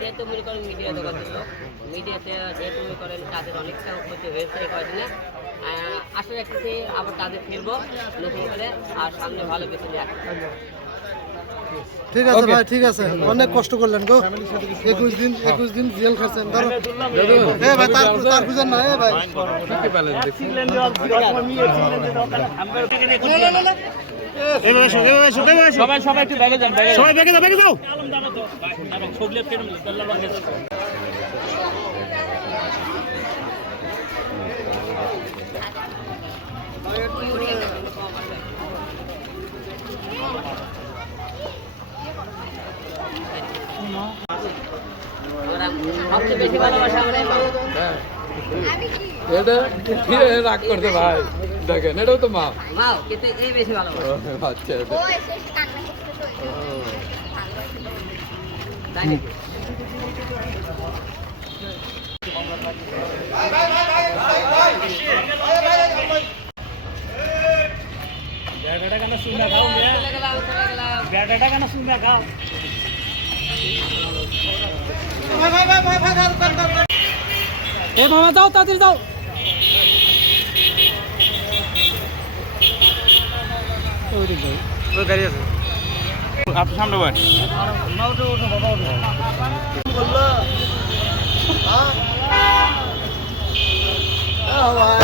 যেহেতু মনে করেন মিডিয়া দোকান ছিল, মিডিয়াতে যেহেতু মনে করেন তাদের অনেকটা ক্ষতি হয়েছে এই কয়দিনে। আশা রাখতেছি আবার তাদের ফিরবো নতুন করে, আর সামনে ভালো কিছু নিয়ে আসবো। ঠিক আছে ভাই, ঠিক আছে, অনেক কষ্ট করলেন গো। 21 দিন জেল খাচ্ছেন। ধরো এ ভাই, তার খুঁজেন না। এ ভাই সবাই একটু ব্যাগে যান, ব্যাগে যাও। সবচেয়ে বেশি ভালোবাসা আমাদের মা। এটা রাগ করতে ভাই, দেখেন এটাও তো মা। মাও কিন্তু এই বেশি ভালোবাসা। আচ্ছা তাই নাকি? চলে গেলাম। এ মামা যাও, তাড়াতাড়ি যাও। গাড়ি আছে আপনি সামনে বলেন। ভাই